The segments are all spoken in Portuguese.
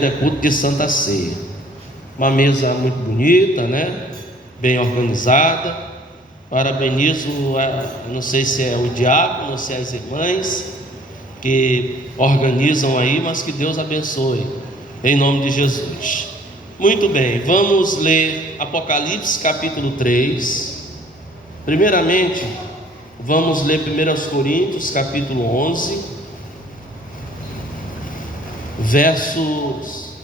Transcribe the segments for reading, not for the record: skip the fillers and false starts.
é culto de Santa Ceia. Uma mesa muito bonita, né? Bem organizada. Parabenizo, não sei se é o diácono, não sei as irmãs que organizam aí, mas que Deus abençoe, em nome de Jesus. Muito bem, vamos ler Apocalipse capítulo 3. Primeiramente, vamos ler 1 Coríntios capítulo 11, versos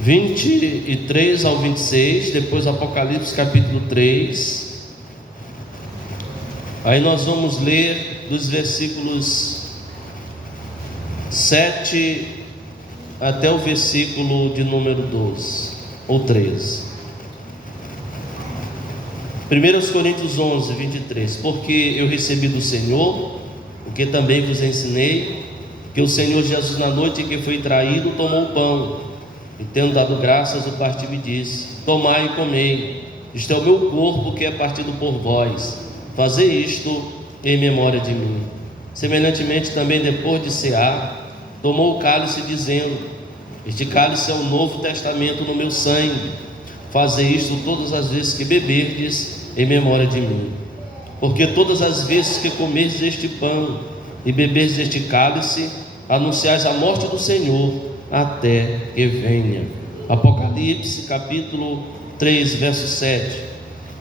23 ao 26, depois Apocalipse capítulo 3. Aí nós vamos ler dos versículos 7 até o versículo de número 12 ou 13. 1 Coríntios 11, 23. Porque eu recebi do Senhor, o que também vos ensinei, que o Senhor Jesus, na noite em que foi traído, tomou o pão, e tendo dado graças, o partiu e disse: tomai e comei, isto é o meu corpo que é partido por vós, fazei isto em memória de mim. Semelhantemente também, depois de cear, tomou o cálice, dizendo: este cálice é o novo testamento no meu sangue, fazei isto todas as vezes que beberdes em memória de mim. Porque todas as vezes que comerdes este pão e beberdes este cálice, anunciais a morte do Senhor até que venha. Apocalipse capítulo 3, verso 7.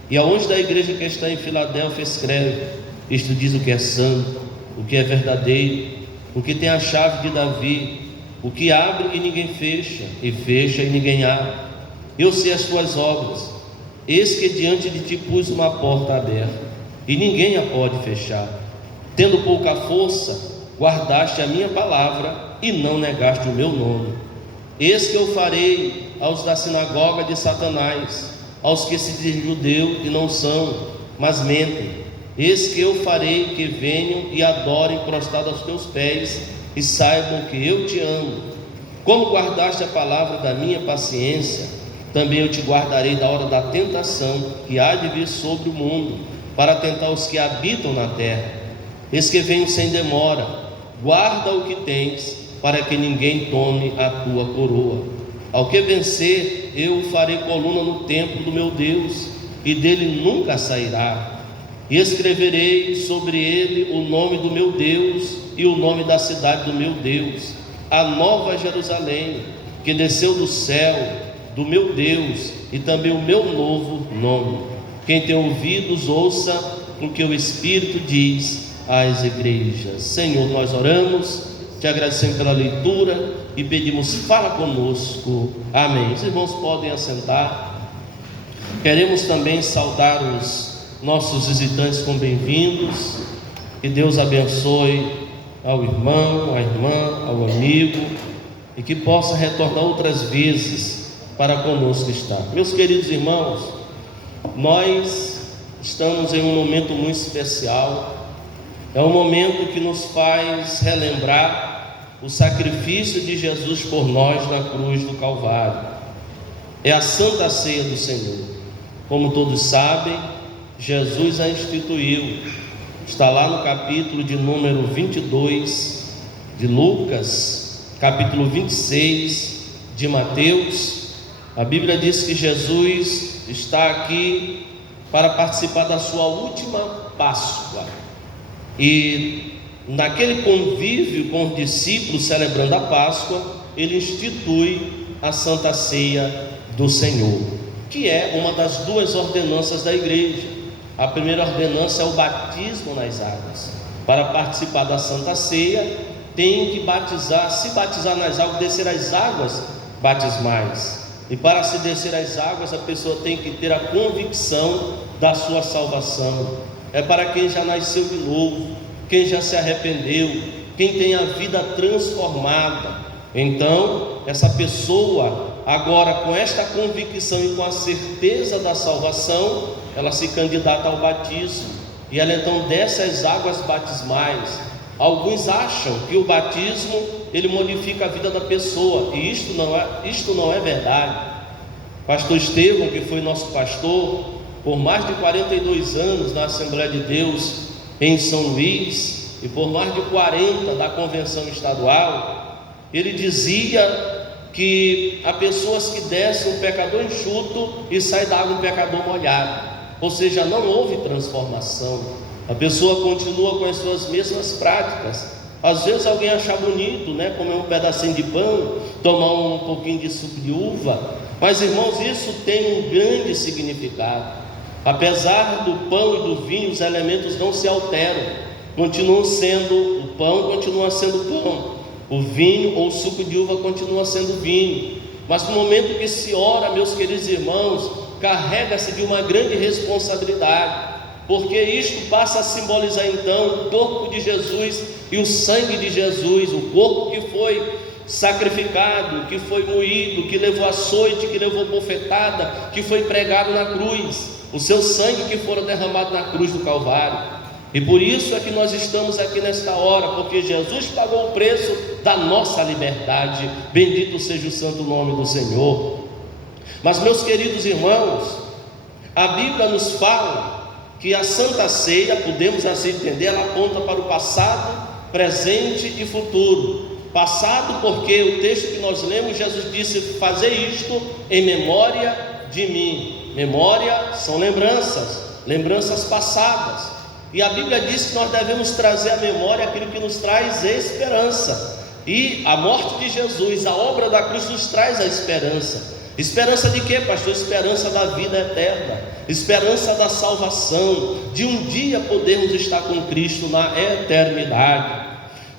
E aonde da igreja que está em Filadélfia escreve: isto diz o que é santo, o que é verdadeiro, o que tem a chave de Davi, o que abre e ninguém fecha, e fecha e ninguém abre. Eu sei as tuas obras, eis que diante de ti pus uma porta aberta, e ninguém a pode fechar. Tendo pouca força, guardaste a minha palavra e não negaste o meu nome. Eis que eu farei aos da sinagoga de Satanás, aos que se dizem judeus e não são, mas mentem. Eis que eu farei que venham e adorem prostrados aos teus pés, e saibam que eu te amo. Como guardaste a palavra da minha paciência, também eu te guardarei da hora da tentação que há de vir sobre o mundo, para tentar os que habitam na terra. Eis que venho sem demora, guarda o que tens, para que ninguém tome a tua coroa. Ao que vencer, eu farei coluna no templo do meu Deus, e dele nunca sairá. E escreverei sobre ele o nome do meu Deus e o nome da cidade do meu Deus, a nova Jerusalém, que desceu do céu, do meu Deus, e também o meu novo nome. Quem tem ouvidos, ouça o que o Espírito diz às igrejas. Senhor, nós oramos, te agradecemos pela leitura e pedimos: fala conosco. Amém. Os irmãos podem assentar. Queremos também saudar os nossos visitantes com bem-vindos. Que Deus abençoe ao irmão, à irmã, ao amigo, e que possa retornar outras vezes para conosco estar. Meus queridos irmãos, nós estamos em um momento muito especial. É um momento que nos faz relembrar o sacrifício de Jesus por nós na cruz do Calvário. É a Santa Ceia do Senhor. Como todos sabem, Jesus a instituiu. Está lá no capítulo de número 22 de Lucas, capítulo 26 de Mateus. A Bíblia diz que Jesus está aqui para participar da sua última Páscoa. E naquele convívio com os discípulos celebrando a Páscoa, ele institui a Santa Ceia do Senhor, que é uma das duas ordenanças da igreja. A primeira ordenança é o batismo nas águas. Para participar da Santa Ceia, tem que se batizar nas águas, descer as águas batismais. E para se descer as águas, a pessoa tem que ter a convicção da sua salvação. É para quem já nasceu de novo, quem já se arrependeu, quem tem a vida transformada. Então, essa pessoa, agora com esta convicção e com a certeza da salvação, ela se candidata ao batismo, e ela então desce as águas batismais. Alguns acham que o batismo ele modifica a vida da pessoa, e isto não é verdade. Pastor Estevão, que foi nosso pastor por mais de 42 anos na Assembleia de Deus em São Luís, e por mais de 40 da Convenção Estadual, ele dizia que há pessoas que descem um pecador enxuto e sai da água um pecador molhado, ou seja, não houve transformação. A pessoa continua com as suas mesmas práticas. Às vezes alguém acha bonito, comer um pedacinho de pão, tomar um pouquinho de suco de uva, mas irmãos, isso tem um grande significado. Apesar do pão e do vinho, os elementos não se alteram, continuam sendo, o pão continua sendo pão, o vinho ou o suco de uva continua sendo vinho. Mas no momento que se ora, meus queridos irmãos, carrega-se de uma grande responsabilidade, porque isto passa a simbolizar então o corpo de Jesus e o sangue de Jesus, o corpo que foi sacrificado, que foi moído, que levou açoite, que levou bofetada, que foi pregado na cruz, o seu sangue que fora derramado na cruz do Calvário. E por isso é que nós estamos aqui nesta hora, porque Jesus pagou o preço da nossa liberdade. Bendito seja o santo nome do Senhor. Mas meus queridos irmãos, a Bíblia nos fala que a Santa Ceia, podemos assim entender, ela aponta para o passado, presente e futuro. Passado porque o texto que nós lemos, Jesus disse: fazer isto em memória de mim. Memória são lembranças passadas. E a Bíblia diz que nós devemos trazer à memória aquilo que nos traz esperança. E a morte de Jesus, a obra da cruz, nos traz a esperança. Esperança de quê, pastor? Esperança da vida eterna, esperança da salvação, de um dia podermos estar com Cristo na eternidade.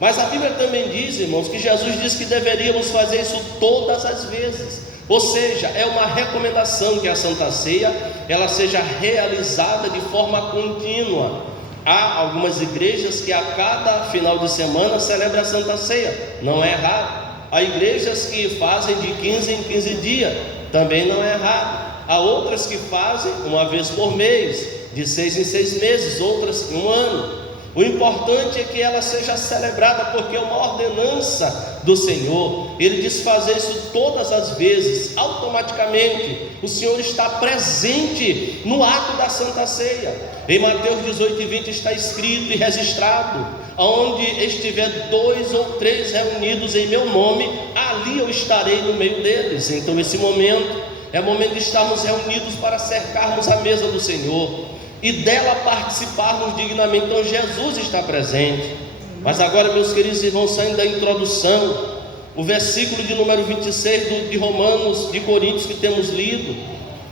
Mas a Bíblia também diz, irmãos, que Jesus disse que deveríamos fazer isso todas as vezes. Ou seja, é uma recomendação que a Santa Ceia ela seja realizada de forma contínua. Há algumas igrejas que a cada final de semana celebram a Santa Ceia, não é errado. Há igrejas que fazem de 15 em 15 dias, também não é errado. Há outras que fazem uma vez por mês, de 6 em 6 meses, outras em um ano. O importante é que ela seja celebrada, porque é uma ordenança do Senhor. Ele diz fazer isso todas as vezes, automaticamente. O Senhor está presente no ato da Santa Ceia. Em Mateus 18:20 está escrito e registrado: onde estiver 2 ou 3 reunidos em meu nome, ali eu estarei no meio deles. Então esse momento é o momento de estarmos reunidos para cercarmos a mesa do Senhor e dela participarmos dignamente. Então Jesus está presente. Mas agora, meus queridos irmãos, saindo da introdução, o versículo de número 26 de Romanos, de Coríntios, que temos lido,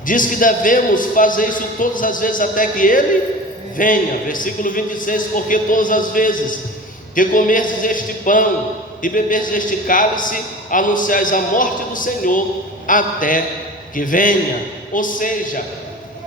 diz que devemos fazer isso todas as vezes até que Ele venha. Versículo 26: porque todas as vezes que comerdes este pão e beberdes este cálice, anunciais a morte do Senhor até que venha. Ou seja,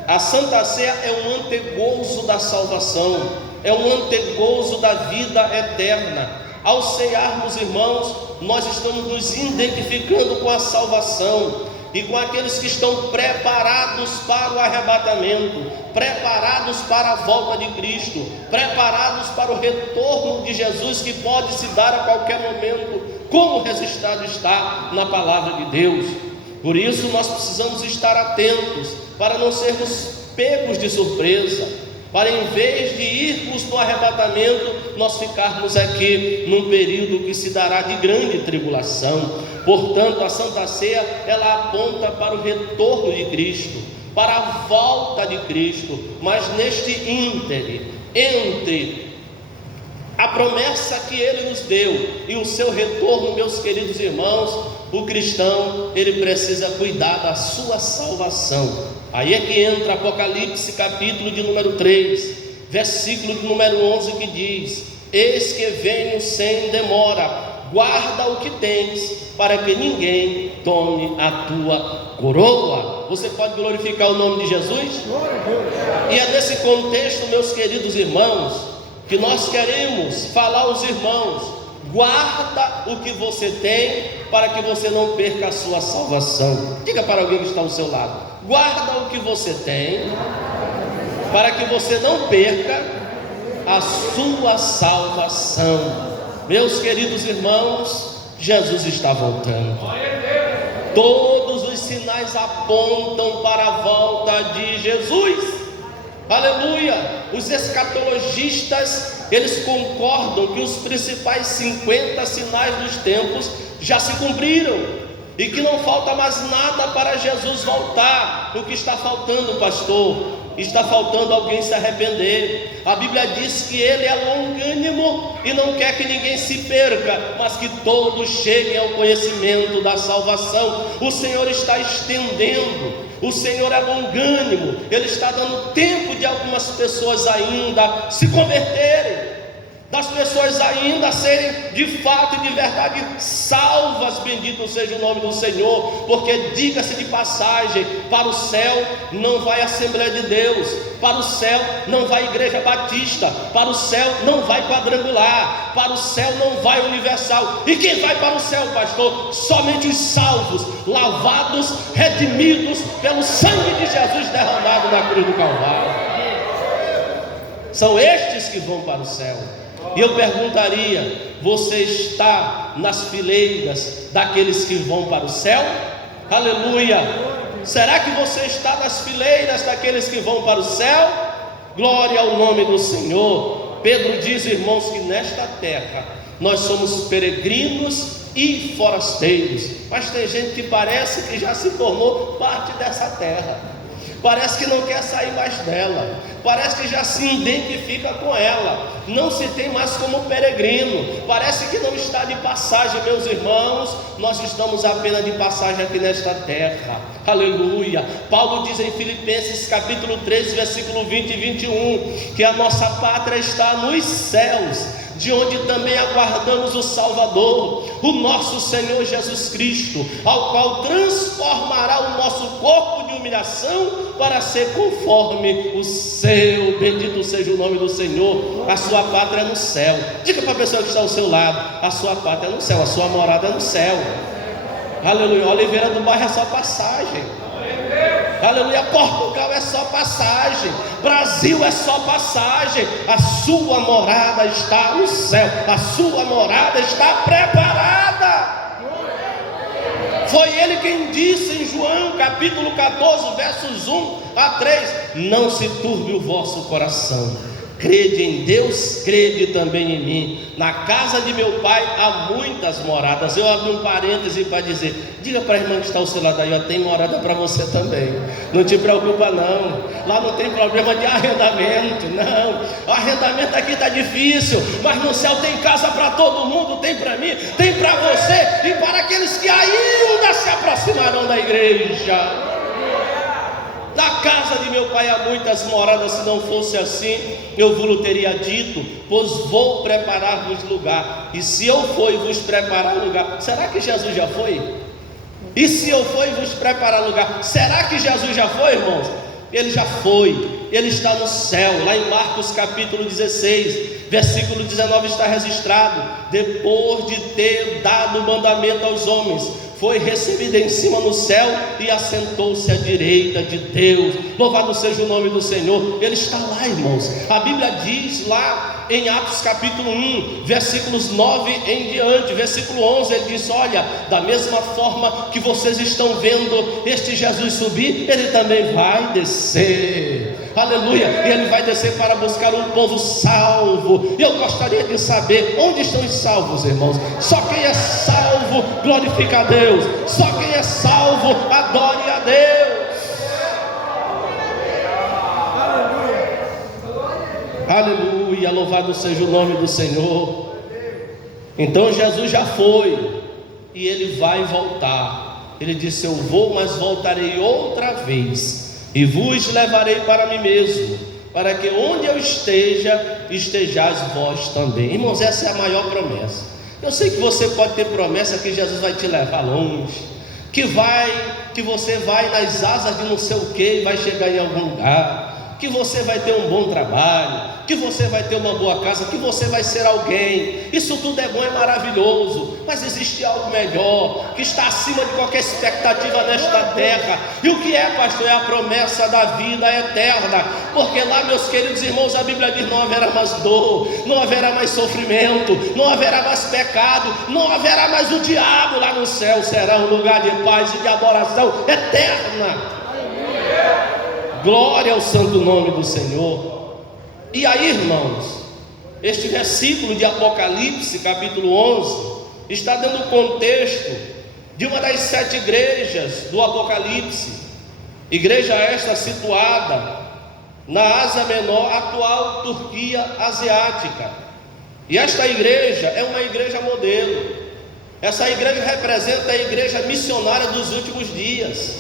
a Santa Ceia é um antegozo da salvação, é um antegozo da vida eterna. Ao cearmos, irmãos, nós estamos nos identificando com a salvação e com aqueles que estão preparados para o arrebatamento, preparados para a volta de Cristo, preparados para o retorno de Jesus, que pode se dar a qualquer momento, como registrado está na palavra de Deus. Por isso nós precisamos estar atentos, para não sermos pegos de surpresa, para em vez de irmos no arrebatamento, nós ficarmos aqui num período que se dará de grande tribulação. Portanto, a Santa Ceia, ela aponta para o retorno de Cristo, para a volta de Cristo. Mas neste íntere, entre a promessa que Ele nos deu e o seu retorno, meus queridos irmãos, o cristão, ele precisa cuidar da sua salvação. Aí é que entra Apocalipse capítulo de número 3, versículo de número 11, que diz: eis que venho sem demora, guarda o que tens, para que ninguém tome a tua coroa. Você pode glorificar o nome de Jesus? E é nesse contexto, meus queridos irmãos, que nós queremos falar aos irmãos: guarda o que você tem, para que você não perca a sua salvação. Diga para alguém que está ao seu lado: guarda o que você tem, para que você não perca a sua salvação. Meus queridos irmãos, Jesus está voltando. Todos os sinais apontam para a volta de Jesus. Aleluia! Os escatologistas, eles concordam que os principais 50 sinais dos tempos já se cumpriram. e que não falta mais nada para Jesus voltar. O que está faltando, pastor? Está faltando alguém se arrepender. A Bíblia diz que Ele é longânimo e não quer que ninguém se perca, mas que todos cheguem ao conhecimento da salvação. O Senhor está estendendo, o Senhor é longânimo, Ele está dando tempo de algumas pessoas ainda se converterem, das pessoas ainda serem de fato e de verdade salvas. Bendito seja o nome do Senhor, porque diga-se de passagem, para o céu não vai a Assembleia de Deus, para o céu não vai a Igreja Batista, para o céu não vai Quadrangular, para o céu não vai Universal. E quem vai para o céu, pastor? Somente os salvos, lavados, redimidos pelo sangue de Jesus derramado na cruz do Calvário. São estes que vão para o céu. E eu perguntaria: você está nas fileiras daqueles que vão para o céu? Aleluia! Será que você está nas fileiras daqueles que vão para o céu? Glória ao nome do Senhor. Pedro diz, irmãos, que nesta terra nós somos peregrinos e forasteiros. Mas tem gente que parece que já se tornou parte dessa terra, parece que não quer sair mais dela, parece que já se identifica com ela, não se tem mais como peregrino, parece que não está de passagem. Meus irmãos, nós estamos apenas de passagem aqui nesta terra. Aleluia. Paulo diz em Filipenses capítulo 3, versículo 20 e 21, que a nossa pátria está nos céus, de onde também aguardamos o Salvador, o nosso Senhor Jesus Cristo, ao qual transformará o nosso corpo de humilhação para ser conforme o seu. Bendito seja o nome do Senhor. A sua pátria é no céu. Diga para a pessoa que está ao seu lado: a sua pátria é no céu, a sua morada é no céu. Aleluia. Oliveira do Bairro é só passagem. Aleluia. Portugal é só passagem, Brasil é só passagem. A sua morada está no céu, a sua morada está preparada. Foi ele quem disse em João capítulo 14, versos 1 a 3: não se turbe o vosso coração, crede em Deus, crede também em mim. Na casa de meu pai há muitas moradas. Eu abri um parêntese para dizer: diga para a irmã que está ao seu lado aí, ó, tem morada para você também. Não te preocupa não, lá não tem problema de arrendamento, não. O arrendamento aqui está difícil, mas no céu tem casa para todo mundo, tem para mim, tem para você e para aqueles que ainda se aproximarão da igreja. Da casa de meu pai há muitas moradas, se não fosse assim, eu vos teria dito, pois vou preparar-vos lugar. E se eu for e vos preparar lugar, será que Jesus já foi? E se eu for e vos preparar lugar, será que Jesus já foi, irmãos? Ele já foi, ele está no céu. Lá em Marcos capítulo 16, versículo 19 está registrado: depois de ter dado mandamento aos homens, foi recebido em cima no céu e assentou-se à direita de Deus. Louvado seja o nome do Senhor. Ele está lá, irmãos. A Bíblia diz lá em Atos capítulo 1, versículos 9 em diante, versículo 11, ele diz: olha, da mesma forma que vocês estão vendo este Jesus subir, ele também vai descer. Aleluia. E ele vai descer para buscar um povo salvo. E eu gostaria de saber: onde estão os salvos, irmãos? Só quem é salvo glorifica a Deus. Só quem é salvo adore a Deus. Aleluia, louvado seja o nome do Senhor. Então Jesus já foi e ele vai voltar. Ele disse: eu vou, mas voltarei outra vez e vos levarei para mim mesmo, para que onde eu esteja, estejais vós também. Irmãos, essa é a maior promessa. Eu sei que você pode ter promessa que Jesus vai te levar longe, que você vai nas asas de não sei o que e vai chegar em algum lugar, que você vai ter um bom trabalho, que você vai ter uma boa casa, que você vai ser alguém. Isso tudo é bom, é maravilhoso, mas existe algo melhor, que está acima de qualquer expectativa nesta terra. E o que é, pastor? É a promessa da vida eterna. Porque lá, meus queridos irmãos, a Bíblia diz: não haverá mais dor, não haverá mais sofrimento, não haverá mais pecado, não haverá mais o diabo. Lá no céu será um lugar de paz e de adoração eterna. Glória ao santo nome do Senhor. E aí, irmãos, este versículo de Apocalipse capítulo 11 está dando contexto de uma das 7 igrejas do Apocalipse, igreja esta situada na Ásia Menor, atual Turquia asiática. E esta igreja é uma igreja modelo. Essa igreja representa a igreja missionária dos últimos dias.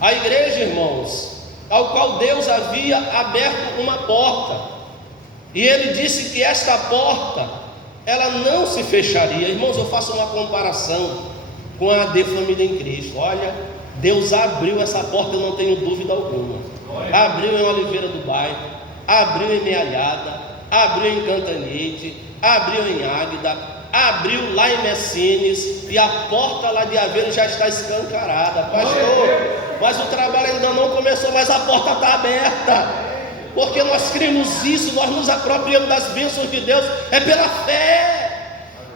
A igreja, irmãos, ao qual Deus havia aberto uma porta, e Ele disse que esta porta, ela não se fecharia. Irmãos, eu faço uma comparação com a AD Família em Cristo. Olha, Deus abriu essa porta, eu não tenho dúvida alguma. Abriu em Oliveira do Bairro, abriu em Mealhada, abriu em Cantanhede, abriu em Águeda, abriu lá em Messines, e a porta lá de Aveiro já está escancarada. Pastor, mas o trabalho ainda não começou, mas a porta está aberta, porque nós cremos isso, nós nos apropriamos das bênçãos de Deus, é pela fé.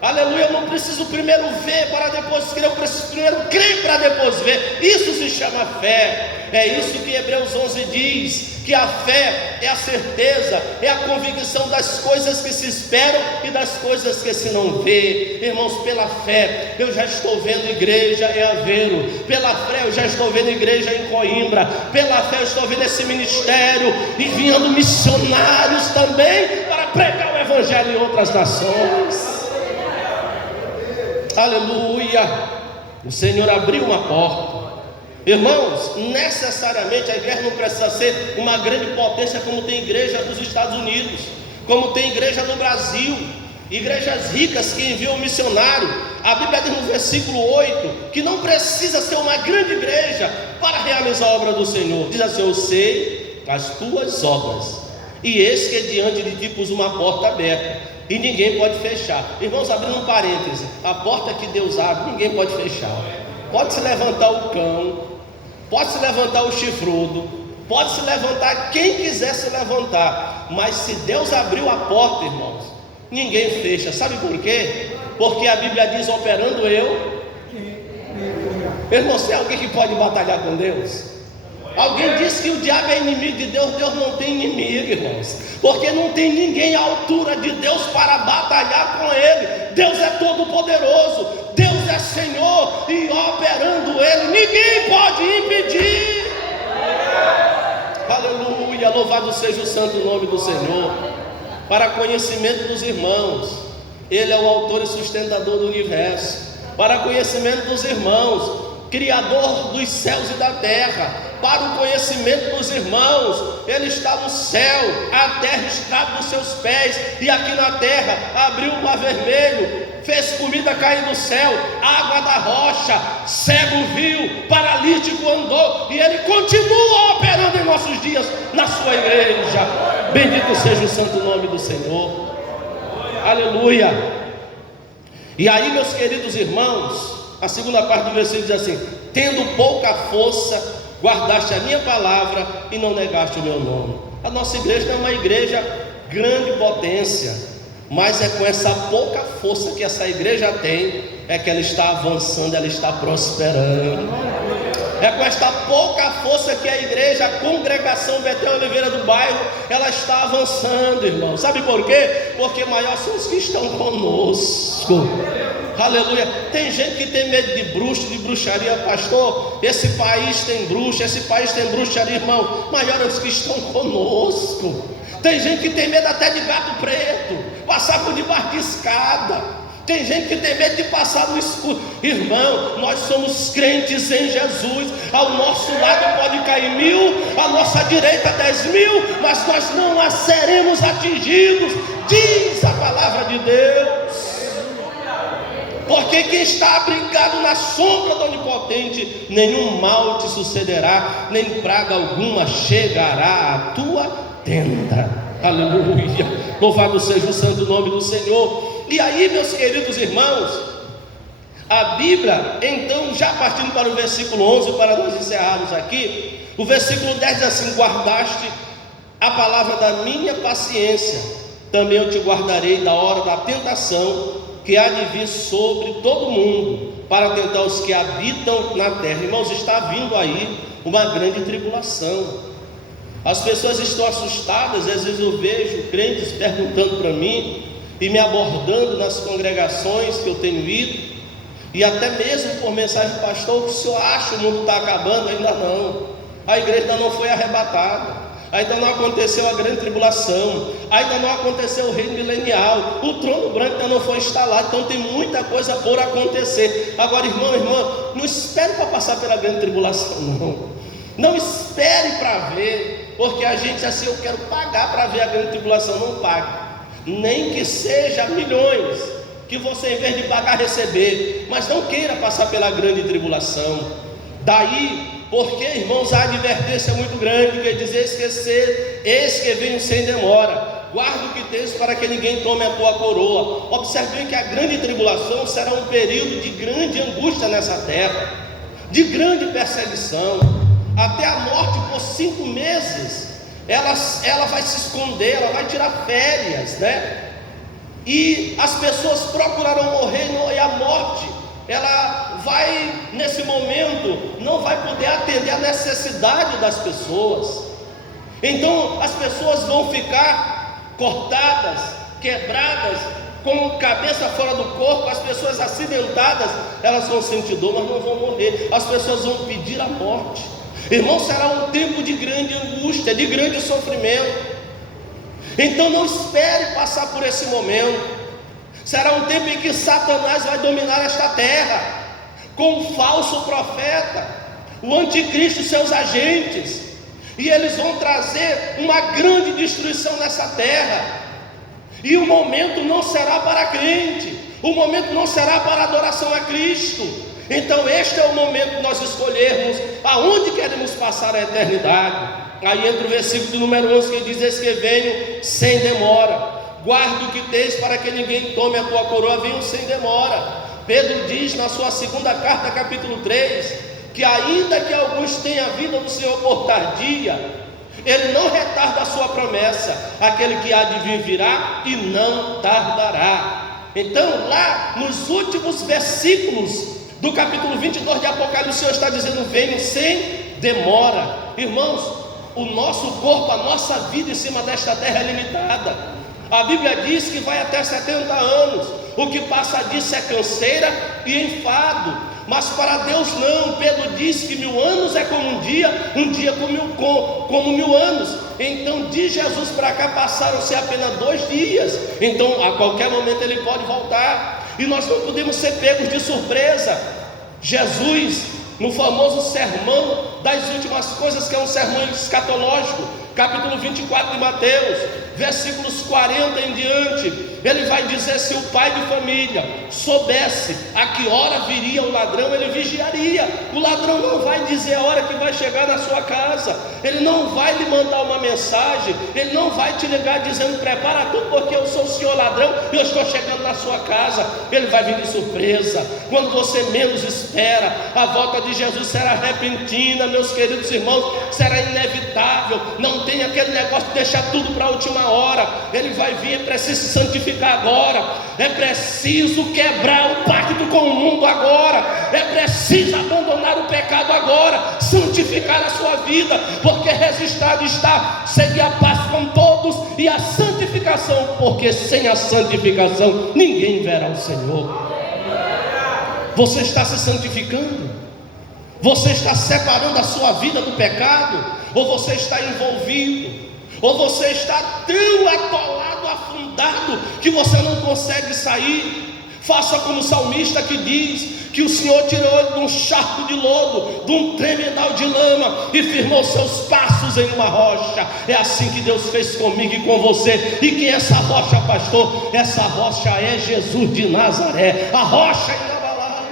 Aleluia, eu não preciso primeiro ver para depois crer, eu preciso primeiro crer para depois ver. Isso se chama fé. É isso que Hebreus 11 diz, que a fé é a certeza, é a convicção das coisas que se esperam e das coisas que se não vê. Irmãos, pela fé eu já estou vendo igreja em Aveiro, pela fé eu já estou vendo igreja em Coimbra, pela fé eu estou vendo esse ministério enviando missionários também para pregar o evangelho em outras nações. Aleluia, o Senhor abriu uma porta. Irmãos, necessariamente a igreja não precisa ser uma grande potência como tem igreja nos Estados Unidos, como tem igreja no Brasil, igrejas ricas que enviam missionário. A Bíblia diz no versículo 8 que não precisa ser uma grande igreja para realizar a obra do Senhor. Diz assim: eu sei as tuas obras, e eis que diante de ti pus uma porta aberta, e ninguém pode fechar. Irmãos, abrindo um parêntese, a porta que Deus abre, ninguém pode fechar. Pode se levantar o cão, pode se levantar o chifrudo, pode se levantar quem quiser se levantar, mas se Deus abriu a porta, irmãos, ninguém fecha. Sabe por quê? Porque a Bíblia diz: operando eu. Irmãos, tem alguém que pode batalhar com Deus? Alguém disse que o diabo é inimigo de Deus. Deus não tem inimigo, irmãos, porque não tem ninguém à altura de Deus para batalhar com Ele. Deus é todo poderoso, Deus é Senhor, e operando Ele, ninguém pode impedir. Aleluia, louvado seja o santo nome do Senhor. Para conhecimento dos irmãos, Ele é o autor e sustentador do universo. Para conhecimento dos irmãos, Criador dos céus e da terra. Para o conhecimento dos irmãos, Ele está no céu, a terra está dos seus pés, e aqui na terra abriu o mar vermelho, fez comida cair do céu, água da rocha, cego viu, paralítico andou, e Ele continua operando em nossos dias na sua igreja. Bendito seja o santo nome do Senhor. Aleluia. E aí, meus queridos irmãos, a segunda parte do versículo diz assim: tendo pouca força, guardaste a minha palavra e não negaste o meu nome. A nossa igreja não é uma igreja grande potência, mas é com essa pouca força que essa igreja tem, é que ela está avançando, ela está prosperando. É com esta pouca força que a igreja, a congregação Betel Oliveira do Bairro, ela está avançando, irmão. Sabe por quê? Porque maiores são os que estão conosco. Aleluia. Tem gente que tem medo de bruxo, de bruxaria. Pastor, esse país tem bruxa, esse país tem bruxaria, irmão. Maiores os que estão conosco. Tem gente que tem medo até de gato preto, passar por debaixo de escada. Tem gente que tem medo de passar no escuro. Irmão, nós somos crentes em Jesus. Ao nosso lado pode cair 1000, à nossa direita 10.000, mas nós não seremos atingidos, diz a palavra de Deus. Porque quem está abrigado na sombra do Onipotente, nenhum mal te sucederá, nem praga alguma chegará à tua tenda. Aleluia, louvado seja o santo nome do Senhor. E aí, meus queridos irmãos, a Bíblia, então, já partindo para o versículo 11, para nós encerrarmos aqui, o versículo 10 diz assim: guardaste a palavra da minha paciência, também eu te guardarei da hora da tentação, que há de vir sobre todo mundo, para tentar os que habitam na terra. Irmãos, está vindo aí uma grande tribulação. As pessoas estão assustadas. Às vezes eu vejo crentes perguntando para mim e me abordando nas congregações que eu tenho ido, E até mesmo por mensagem: pastor, o senhor acha que o mundo está acabando? Ainda não. A igreja ainda não foi arrebatada, ainda não aconteceu a grande tribulação, ainda não aconteceu o reino milenial, o trono branco ainda não foi instalado. Então tem muita coisa por acontecer. Agora, irmão, irmã, não espere para passar pela grande tribulação, não espere para ver, porque a gente assim: eu quero pagar para ver a grande tribulação. Não pague, nem que seja milhões, que você, em vez de pagar, receber, mas não queira passar pela grande tribulação. Daí, porque, irmãos, a advertência é muito grande, que diz: esquecer, eis que venho sem demora, guarda o que tens para que ninguém tome a tua coroa. Observe bem que a grande tribulação será um período de grande angústia nessa terra, de grande perseguição, até a morte por 5 meses, ela vai se esconder, ela vai tirar férias, né? E as pessoas procurarão morrer, e a morte, ela vai, nesse momento, não vai poder atender a necessidade das pessoas. Então as pessoas vão ficar cortadas, quebradas, com cabeça fora do corpo. As pessoas acidentadas, elas vão sentir dor, mas não vão morrer. As pessoas vão pedir a morte. Irmão, será um tempo de grande angústia, de grande sofrimento. Então não espere passar por esse momento. Será um tempo em que Satanás vai dominar esta terra, com um falso profeta, o anticristo e seus agentes, e eles vão trazer uma grande destruição nessa terra. E o momento não será para crente, o momento não será para adoração a Cristo. Então este é o momento de nós escolhermos aonde queremos passar a eternidade. Aí entra o versículo do número 11, que diz: eis que venho sem demora, guarda o que tens para que ninguém tome a tua coroa. Venho sem demora. Pedro diz na sua segunda carta, capítulo 3, que ainda que alguns tenham a vinda do Senhor por tardia, Ele não retarda a sua promessa. Aquele que há de vir virá e não tardará. Então, lá nos últimos versículos do capítulo 22 de Apocalipse, o Senhor está dizendo: venho sem demora. Irmãos, o nosso corpo, a nossa vida em cima desta terra é limitada. A Bíblia diz que vai até 70 anos. O que passa disso é canseira e enfado, mas para Deus não. Pedro diz que 1000 anos é como um dia como 1000 anos. Então de Jesus para cá passaram-se apenas 2 dias. Então a qualquer momento Ele pode voltar, e nós não podemos ser pegos de surpresa. Jesus, no famoso sermão das últimas coisas, que é um sermão escatológico, capítulo 24 de Mateus, versículos 40 em diante, ele vai dizer: se o pai de família soubesse a que hora viria o ladrão, ele vigiaria. O ladrão não vai dizer a hora que vai chegar na sua casa, ele não vai lhe mandar uma mensagem, ele não vai te ligar dizendo: prepara tudo porque eu sou o senhor ladrão e eu estou chegando na sua casa. Ele vai vir de surpresa, quando você menos espera. A volta de Jesus será repentina, meus queridos irmãos, será inevitável. Não tem aquele negócio de deixar tudo para a última hora. Ele vai vir, é preciso se santificar agora, é preciso quebrar o pacto com o mundo agora, é preciso abandonar o pecado agora, santificar a sua vida, porque registrado está: seguir a paz com todos e a santificação, porque sem a santificação ninguém verá o Senhor. Você está se santificando? Você está separando a sua vida do pecado? Ou você está envolvido? Ou você está tão atolado, afundado, que você não consegue sair? Faça como o salmista, que diz que o Senhor tirou ele de um charco de lodo, de um tremedal de lama, e firmou seus passos em uma rocha. É assim que Deus fez comigo e com você. E quem é essa rocha, pastor? Essa rocha é Jesus de Nazaré, a rocha inabalável.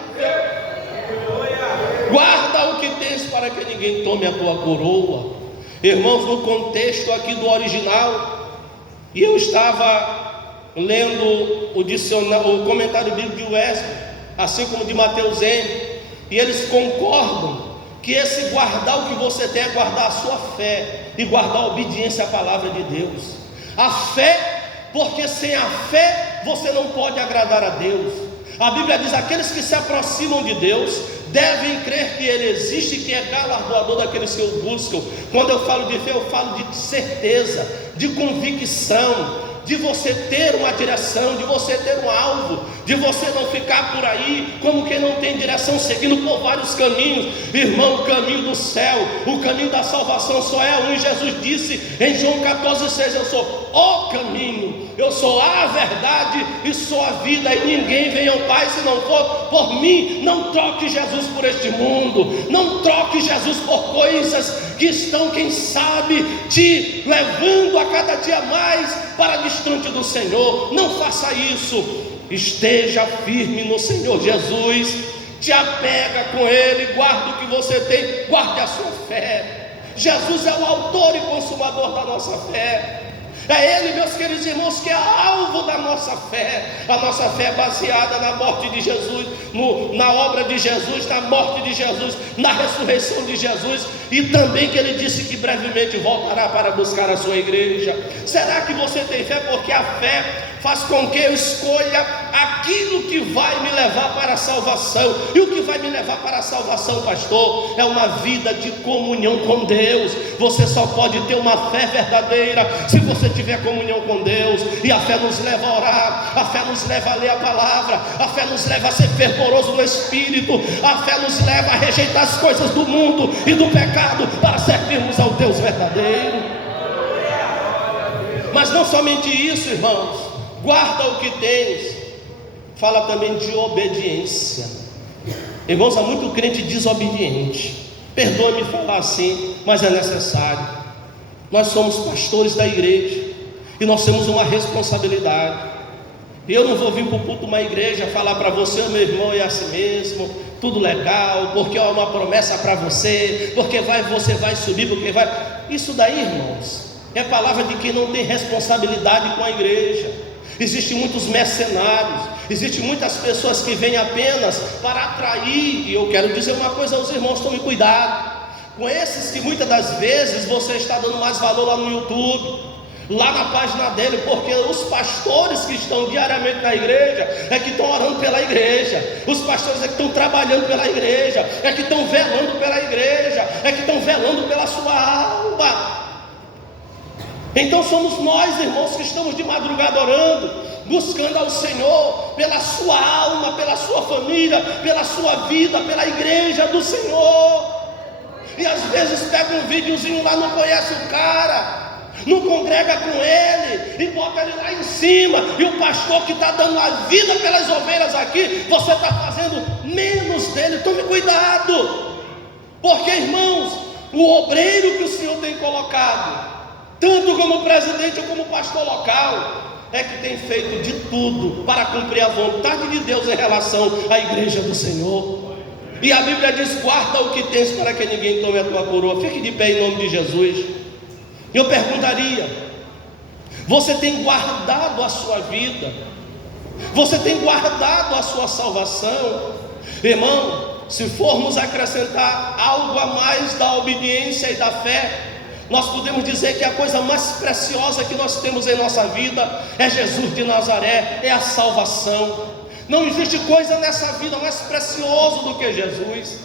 Guarda o que tens para que ninguém tome a tua coroa. Irmãos, no contexto aqui do original, e eu estava lendo o comentário bíblico de Wesley, assim como de Mateus N, e eles concordam que esse guardar o que você tem é guardar a sua fé e guardar a obediência à palavra de Deus. A fé, porque sem a fé você não pode agradar a Deus. A Bíblia diz: aqueles que se aproximam de Deus devem crer que Ele existe e que é galardoador daqueles que o buscam. Quando eu falo de fé, eu falo de certeza, de convicção, de você ter uma direção, de você ter um alvo, de você não ficar por aí como quem não tem direção, seguindo por vários caminhos. Irmão, o caminho do céu, o caminho da salvação só é um. Jesus disse em João 14,6: eu sou o caminho, eu sou a verdade e sou a vida, e ninguém vem ao Pai se não for por mim. Não troque Jesus por este mundo, não troque Jesus por coisas que estão, quem sabe, te levando a cada dia mais para distante do Senhor. Não faça isso. Esteja firme no Senhor Jesus, te apega com Ele, guarda o que você tem, guarde a sua fé. Jesus é o autor e consumador da nossa fé. É Ele, meus queridos irmãos, que é alvo da nossa fé. A nossa fé é baseada na morte de Jesus, na obra de Jesus, na morte de Jesus, na ressurreição de Jesus, e também que Ele disse que brevemente voltará para buscar a sua igreja. Será que você tem fé? Porque a fé faz com que eu escolha aquilo que vai me levar para a salvação. E o que vai me levar para a salvação, pastor? É uma vida de comunhão com Deus. Você só pode ter uma fé verdadeira se você tiver comunhão com Deus. E a fé nos leva a orar, a fé nos leva a ler a palavra, a fé nos leva a ser fervoroso no Espírito, a fé nos leva a rejeitar as coisas do mundo e do pecado para servirmos ao Deus verdadeiro. Mas não somente isso, irmãos. Guarda o que tens. Fala também de obediência. Irmãos, há muito crente desobediente. Perdoe-me falar assim, mas é necessário. Nós somos pastores da igreja e nós temos uma responsabilidade. E eu não vou vir para o culto de uma igreja falar para você: meu irmão, é assim mesmo, tudo legal, porque é uma promessa para você, porque você vai subir, porque vai. Isso daí, irmãos, é palavra de quem não tem responsabilidade com a igreja. Existem muitos mercenários, existem muitas pessoas que vêm apenas para atrair. E eu quero dizer uma coisa aos irmãos: tome cuidado com esses que muitas das vezes você está dando mais valor lá no YouTube, lá na página dele, porque os pastores que estão diariamente na igreja é que estão orando pela igreja, os pastores é que estão trabalhando pela igreja, é que estão velando pela igreja, é que estão velando pela sua alma. Então somos nós, irmãos, que estamos de madrugada orando, buscando ao Senhor pela sua alma, pela sua família, pela sua vida, pela igreja do Senhor. E às vezes pega um videozinho lá, não conhece o cara, não congrega com ele, e bota ele lá em cima, e o pastor que está dando a vida pelas ovelhas aqui, você está fazendo menos dele. Tome cuidado, porque, irmãos, o obreiro que o Senhor tem colocado, tanto como presidente como pastor local, é que tem feito de tudo para cumprir a vontade de Deus em relação à igreja do Senhor. E a Bíblia diz: guarda o que tens para que ninguém tome a tua coroa. Fique de pé em nome de Jesus. Eu perguntaria: você tem guardado a sua vida? Você tem guardado a sua salvação? Irmão, se formos acrescentar algo a mais da obediência e da fé, nós podemos dizer que a coisa mais preciosa que nós temos em nossa vida é Jesus de Nazaré, é a salvação. Não existe coisa nessa vida mais preciosa do que Jesus.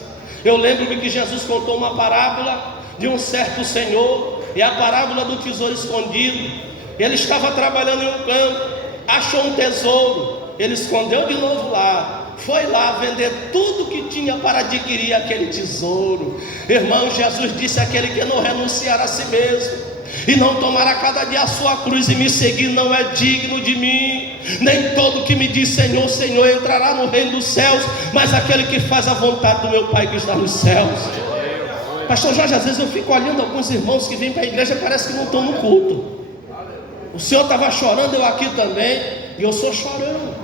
Eu lembro-me que Jesus contou uma parábola de um certo senhor, é a parábola do tesouro escondido. Ele estava trabalhando em um campo, achou um tesouro, ele escondeu de novo lá, foi lá vender tudo que tinha para adquirir aquele tesouro. Irmão, Jesus disse: aquele que não renunciar a si mesmo e não tomará cada dia a sua cruz e me seguir, não é digno de mim. Nem todo que me diz Senhor, Senhor entrará no reino dos céus, mas aquele que faz a vontade do meu Pai que está nos céus. Pastor Jorge, às vezes eu fico olhando alguns irmãos que vêm para a igreja, parece que não estão no culto. O senhor estava chorando, eu aqui também, e eu sou chorando.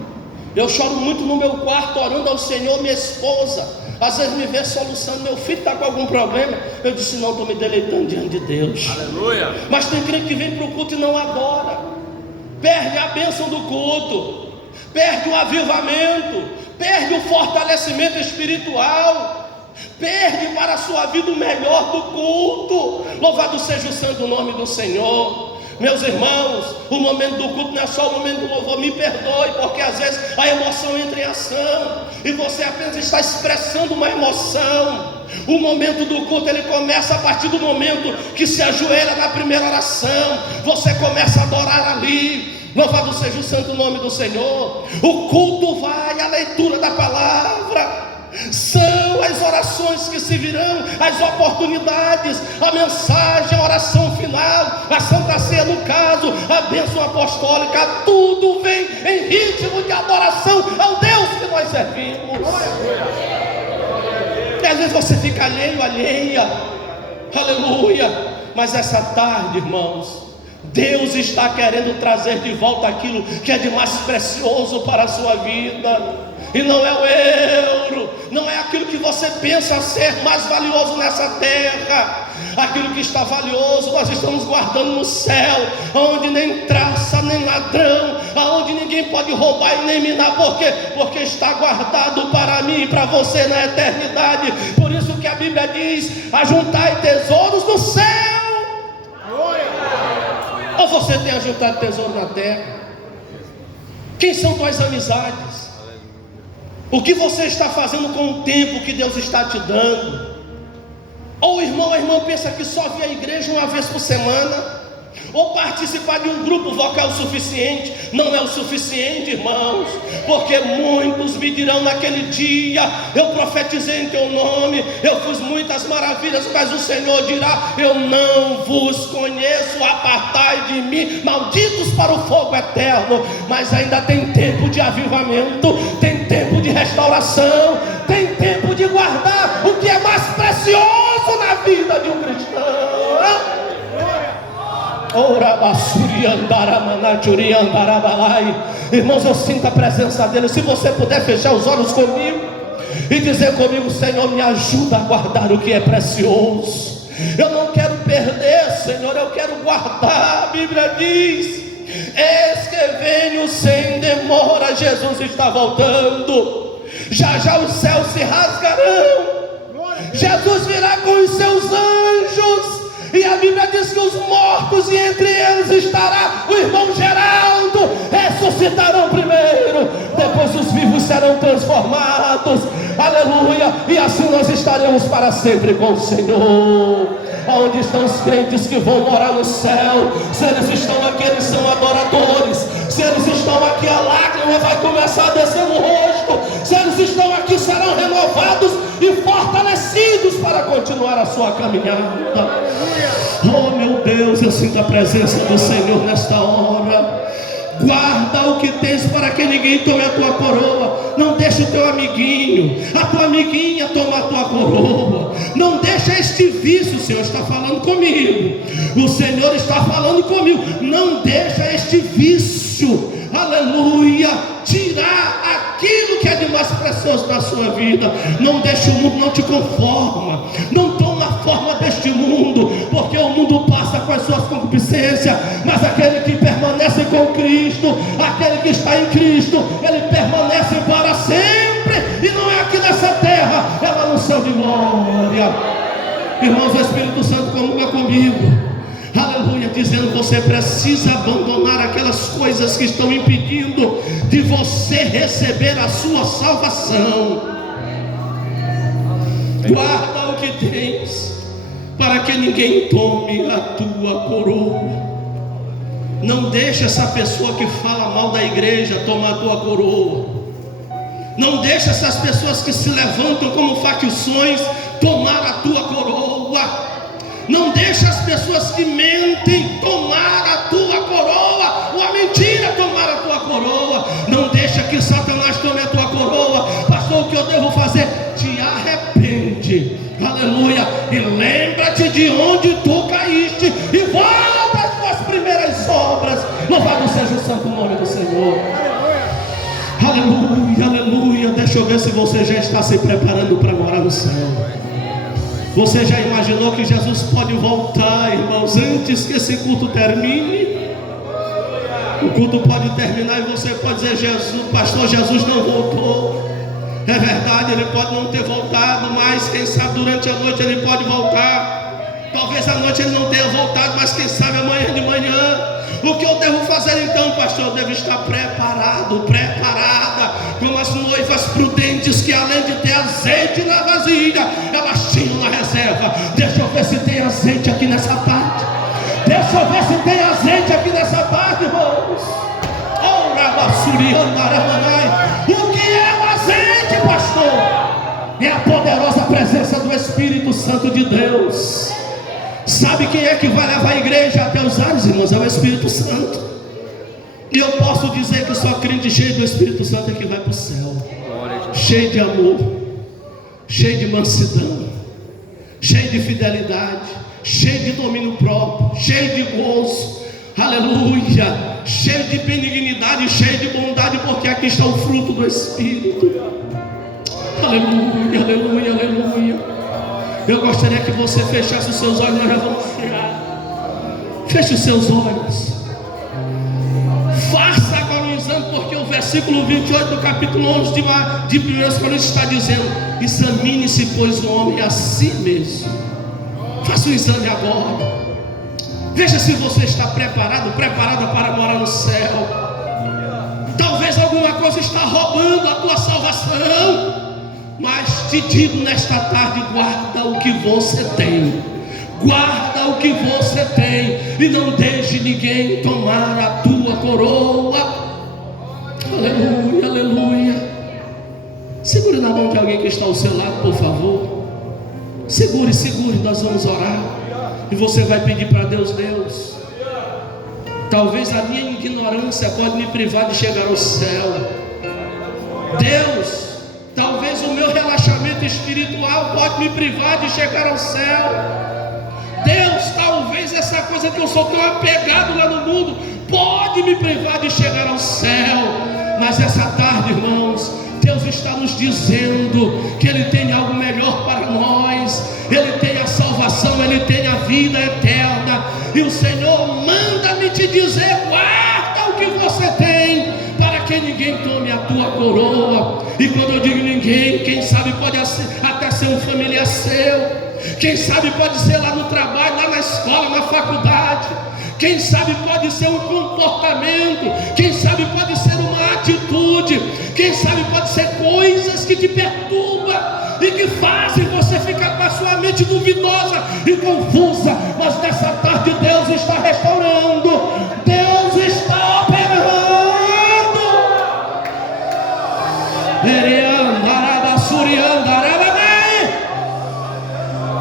Eu choro muito no meu quarto, orando ao Senhor. Minha esposa às vezes me vê soluçando: meu filho está com algum problema. Eu disse: não, estou me deleitando diante de Deus. Aleluia. Mas tem crente que vem para o culto e não adora, perde a bênção do culto, perde o avivamento, perde o fortalecimento espiritual, perde para a sua vida o melhor do culto. Louvado seja o santo nome do Senhor. Meus irmãos, o momento do culto não é só o momento do louvor. Me perdoe, porque às vezes a emoção entra em ação e você apenas está expressando uma emoção. O momento do culto, ele começa a partir do momento que se ajoelha na primeira oração. Você começa a adorar ali. Louvado seja o santo nome do Senhor. O culto vai à leitura da palavra. São as orações que se virão, as oportunidades, a mensagem, a oração final, a Santa Ceia no caso, a bênção apostólica, tudo vem em ritmo de adoração ao Deus que nós servimos. E às vezes você fica alheia, aleluia. Mas essa tarde, irmãos, Deus está querendo trazer de volta aquilo que é de mais precioso para a sua vida. E não é o euro, não é aquilo que você pensa ser mais valioso nessa terra. Aquilo que está valioso, nós estamos guardando no céu, onde nem traça, nem ladrão, aonde ninguém pode roubar e nem minar. Por quê? Porque está guardado para mim e para você na eternidade. Por isso que a Bíblia diz: ajuntai tesouros no céu. Ou você tem ajuntado tesouro na terra? Quem são tuas amizades? O que você está fazendo com o tempo que Deus está te dando? Ou o irmão, a irmã pensa que só vir à igreja uma vez por semana, ou participar de um grupo vocal suficiente. Não é o suficiente, irmãos, porque muitos me dirão naquele dia: eu profetizei em teu nome, eu fiz muitas maravilhas, mas o Senhor dirá: eu não vos conheço, apartai de mim, malditos para o fogo eterno. Mas ainda tem tempo de avivamento, tem tempo de restauração, tem tempo de guardar o que é mais precioso na vida de um cristão. Irmãos, eu sinto a presença dele. Se você puder fechar os olhos comigo e dizer comigo: Senhor, me ajuda a guardar o que é precioso. Eu não quero perder, Senhor, eu quero guardar. A Bíblia diz: eis que venho sem demora. Jesus está voltando. Já já os céus se rasgarão. Jesus virá com os seus anjos. E a Bíblia diz que os mortos, e entre eles estará o irmão Geraldo, ressuscitarão primeiro, depois os vivos serão transformados, aleluia, e assim nós estaremos para sempre com o Senhor. Onde estão os crentes que vão morar no céu? Se eles estão aqui, eles são adoradores. Se eles estão aqui, a lágrima vai começar a descer no rosto. Se eles estão aqui, serão renovados e fortalecidos para continuar a sua caminhada. Oh meu Deus, eu sinto a presença do Senhor nesta hora. Guarda o que tens para que ninguém tome a tua coroa. Não deixe o teu amiguinho, a tua amiguinha tomar a tua coroa. Não deixa este vício. O Senhor está falando comigo. O Senhor está falando comigo. Não deixa este vício, aleluia, tirar aquilo que é de mais precioso na sua vida. Não deixa o mundo, não te conforma. Não toma a forma deste mundo, porque o mundo passa com as suas concupiscências, mas aquele que permanece com Cristo, aquele que está em Cristo, ele permanece para sempre. E não é aqui nessa terra, é lá no céu de glória. Irmãos, o Espírito Santo comunga comigo, aleluia, dizendo: você precisa abandonar aquelas coisas que estão impedindo de você receber a sua salvação. Guarda o que tens, para que ninguém tome a tua coroa. Não deixa essa pessoa que fala mal da igreja tomar a tua coroa. Não deixa essas pessoas que se levantam como facções tomar a tua coroa. Não deixa as pessoas que mentem tomar a tua coroa, ou a mentira tomar a tua coroa. Não deixa que Satanás tome a tua coroa. Pastor, o que eu devo fazer? Te arrepende, aleluia, e lembra-te de onde tu caíste e volta às tuas primeiras obras. Louvado seja o santo nome do Senhor. Aleluia, aleluia. Deixa eu ver se você já está se preparando para morar no céu. Você já imaginou que Jesus pode voltar, irmãos, antes que esse culto termine? O culto pode terminar e você pode dizer: Jesus, pastor, Jesus não voltou. É verdade, ele pode não ter voltado, mas quem sabe durante a noite ele pode voltar. Talvez à noite ele não tenha voltado, mas quem sabe amanhã de manhã. O que eu devo fazer então, pastor? Eu devo estar preparado, preparada, como as noivas prudentes diz que além de ter azeite na vasilha, elas tinham na reserva. Deixa eu ver se tem azeite aqui nessa tarde. Deixa eu ver se tem azeite aqui nessa tarde, irmãos. O que é o azeite, pastor? É a poderosa presença do Espírito Santo de Deus. Sabe quem é que vai levar a igreja até os ares, irmãos? É o Espírito Santo. E eu posso dizer que só crente cheio do Espírito Santo é que vai para o céu. Cheio de amor, cheio de mansidão, cheio de fidelidade, cheio de domínio próprio, cheio de gozo, aleluia, cheio de benignidade, cheio de bondade, porque aqui está o fruto do Espírito. Aleluia, aleluia, aleluia. Eu gostaria que você fechasse os seus olhos, nós já vamos chegar. Feche os seus olhos. Faça agora um exame, porque o versículo 28 do capítulo 11 de 1 Coríntios está dizendo: examine-se, pois, o homem a si mesmo. Faça o exame agora. Veja se você está preparada para morar no céu. Talvez alguma coisa está roubando a tua salvação, mas te digo nesta tarde: guarda o que você tem. Guarda o que você tem e não deixe ninguém tomar a tua coroa. Aleluia, aleluia. Segure na mão de alguém que está ao seu lado, por favor. Segure, segure, nós vamos orar. E você vai pedir para Deus: Deus, talvez a minha ignorância pode me privar de chegar ao céu. Deus, talvez o meu relaxamento espiritual pode me privar de chegar ao céu. Deus, talvez essa coisa que eu sou tão apegado lá no mundo pode me privar de chegar ao céu. Mas essa tarde, irmãos, Deus está nos dizendo que Ele tem algo melhor para nós. Ele tem a salvação, Ele tem a vida eterna. E o Senhor manda-me te dizer: guarda o que você tem, para que ninguém tome a tua coroa. E quando eu digo ninguém, quem sabe pode até ser um familiar seu. Quem sabe pode ser lá no trabalho, lá na escola, na faculdade. Quem sabe pode ser um comportamento. Quem sabe pode ser uma atitude. Quem sabe pode ser coisas que te perturbam e que fazem você ficar com a sua mente duvidosa e confusa. Mas nessa tarde Deus está restaurando. Deus está operando.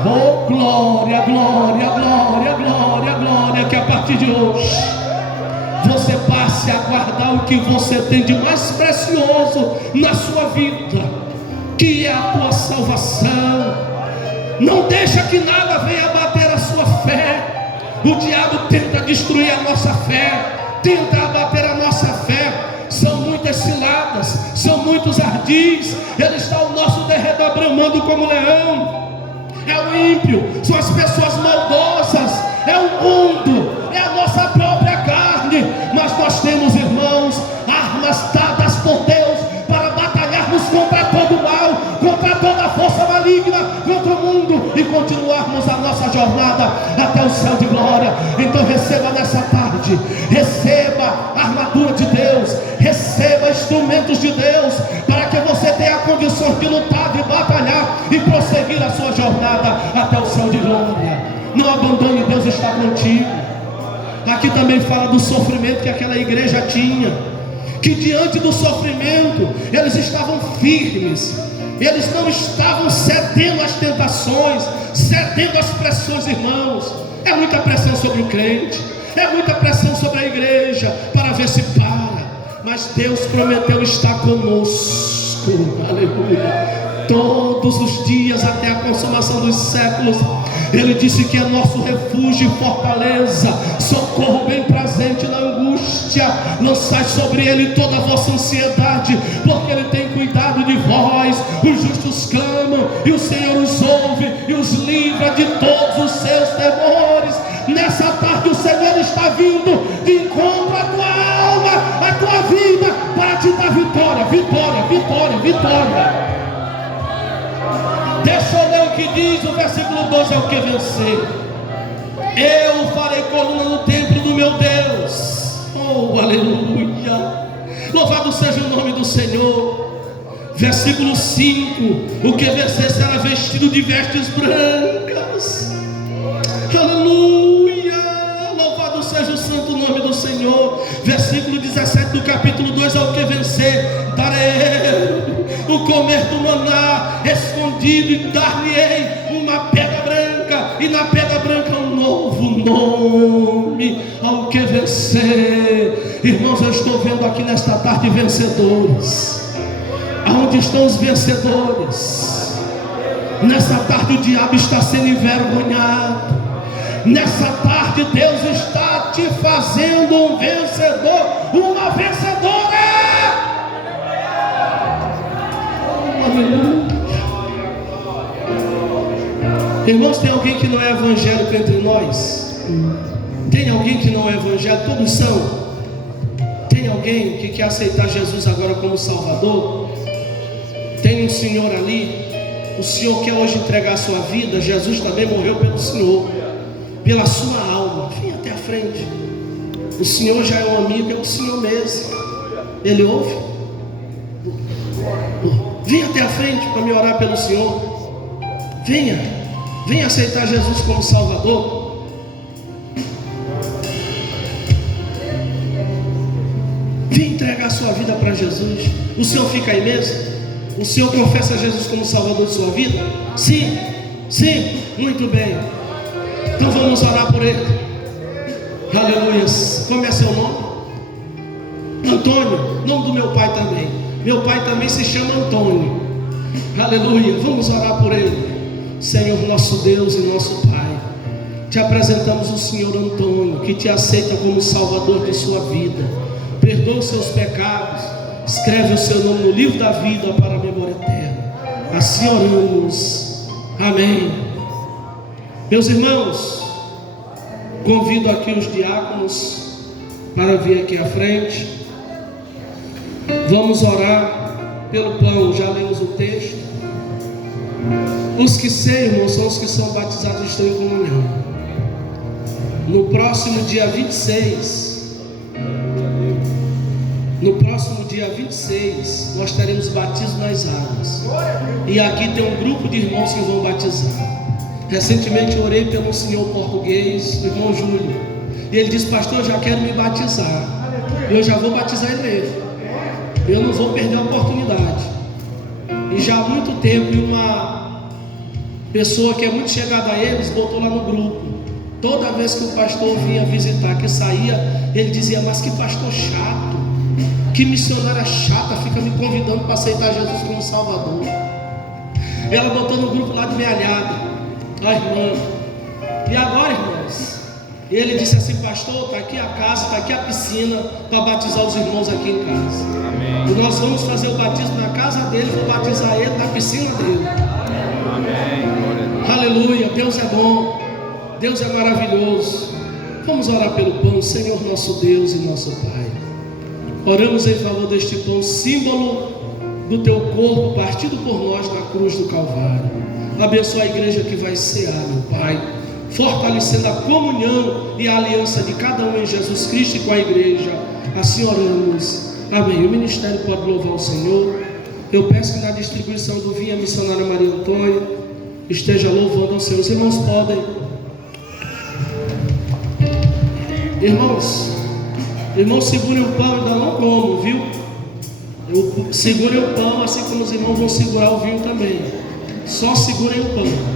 Oh, glória, glória, glória, glória, glória. Que a partir de hoje você passe a guardar o que você tem de mais precioso na sua vida, que é a tua salvação. Não deixa que nada venha abater a sua fé. O diabo tenta destruir a nossa fé, tenta abater a nossa fé. São muitas ciladas, são muitos ardis. Ele está ao nosso derredor bramando como leão. É o ímpio, são as pessoas maldosas, é o mundo, é a nossa própria carne. Mas nós temos, irmãos, armas dadas por Deus para batalharmos contra todo o mal, contra toda a força maligna, contra o mundo, e continuarmos a nossa jornada até o céu de glória. Então receba nessa tarde, receba a armadura de Deus, receba instrumentos de Deus, para que você tenha a condição de lutar, de batalhar e prosseguir a sua jornada até o céu de glória. Não abandone, Deus está contigo. Aqui também fala do sofrimento que aquela igreja tinha, que diante do sofrimento eles estavam firmes, eles não estavam cedendo às tentações, cedendo às pressões, irmãos. É muita pressão sobre o crente, é muita pressão sobre a igreja para ver se para. Mas Deus prometeu estar conosco, aleluia, todos os dias até a consumação dos séculos. Ele disse que é nosso refúgio e fortaleza, socorro bem presente na angústia. Lançai sobre Ele toda a vossa ansiedade, porque Ele tem cuidado de vós. Os justos clamam e o Senhor os ouve e os livra de todos os seus temores. Nessa tarde o Senhor está vindo de encontro à tua alma, à tua vida, para te dar vitória, vitória, vitória, vitória. Deixa eu ler o que diz o versículo 12, é o que vencer. Eu farei coluna no templo do meu Deus. Oh, aleluia. Louvado seja o nome do Senhor. Versículo 5: o que vencer será vestido de vestes brancas. Aleluia, louvado seja o santo nome do Senhor. Versículo 17 do capítulo 2: ao que vencer, darei o comer do maná escondido, e dar-lhe-ei uma pedra branca, e na pedra branca um novo nome. Ao que vencer, irmãos, eu estou vendo aqui nesta tarde vencedores. Aonde estão os vencedores? Nessa tarde o diabo está sendo envergonhado. Nessa tarde Deus está te fazendo um vencedor, uma vencedora. Aleluia. Irmãos, tem alguém que não é evangélico entre nós? Tem alguém que não é evangélico? Todos são. Tem alguém que quer aceitar Jesus agora como Salvador? Tem um senhor ali, o senhor quer hoje entregar a sua vida. Jesus também morreu pelo senhor, pela sua alma. Vem até a frente. O senhor já é um amigo, é o senhor mesmo. Ele ouve? Vem até a frente para me orar pelo senhor. Venha aceitar Jesus como Salvador. Vem entregar a sua vida para Jesus. O senhor fica aí mesmo? O senhor confessa Jesus como Salvador de sua vida? Sim, muito bem. Então vamos orar por ele. Aleluia. Como é seu nome? Antônio, nome do meu pai também. Meu pai também se chama Antônio. Aleluia. Vamos orar por ele. Senhor nosso Deus e nosso Pai, te apresentamos o Senhor Antônio, que te aceita como Salvador de sua vida. Perdoa os seus pecados, escreve o seu nome no livro da vida para a memória eterna. Assim oramos. Amém. Meus irmãos, convido aqui os diáconos para vir aqui à frente. Vamos orar pelo pão. Já lemos o texto. Os que servem são os que são batizados e estão em comunhão. No próximo dia 26, nós teremos batismo nas águas. E aqui tem um grupo de irmãos que vão batizar. Recentemente eu orei pelo senhor português, o irmão Júlio. E ele disse: pastor, eu já quero me batizar. Eu já vou batizar ele mesmo. Eu não vou perder a oportunidade. E já há muito tempo uma pessoa que é muito chegada a eles botou lá no grupo. Toda vez que o pastor vinha visitar, que saía, ele dizia: mas que pastor chato, que missionária chata, fica me convidando para aceitar Jesus como Salvador. Ela botou no grupo lá de Mealhada, a irmã. E agora, irmãos, ele disse assim: pastor, está aqui a casa, está aqui a piscina para batizar os irmãos aqui em casa. Amém. E nós vamos fazer o batismo na casa dele, vou batizar ele na piscina dele. Amém. Aleluia. Deus é bom, Deus é maravilhoso. Vamos orar pelo pão. Senhor nosso Deus e nosso Pai, oramos em favor deste pão, símbolo do teu corpo partido por nós na cruz do Calvário. Abençoa a igreja que vai cear, meu Pai, fortalecendo a comunhão e a aliança de cada um em Jesus Cristo e com a igreja. Assim oramos. Amém. O ministério pode louvar o Senhor. Eu peço que na distribuição do vinho a missionária Maria Antônia esteja louvando ao Senhor. Os irmãos podem. Irmãos, segurem o pão, ainda não como, viu? Segurem o pão, assim como os irmãos vão segurar o vinho também. Só segurem o pão.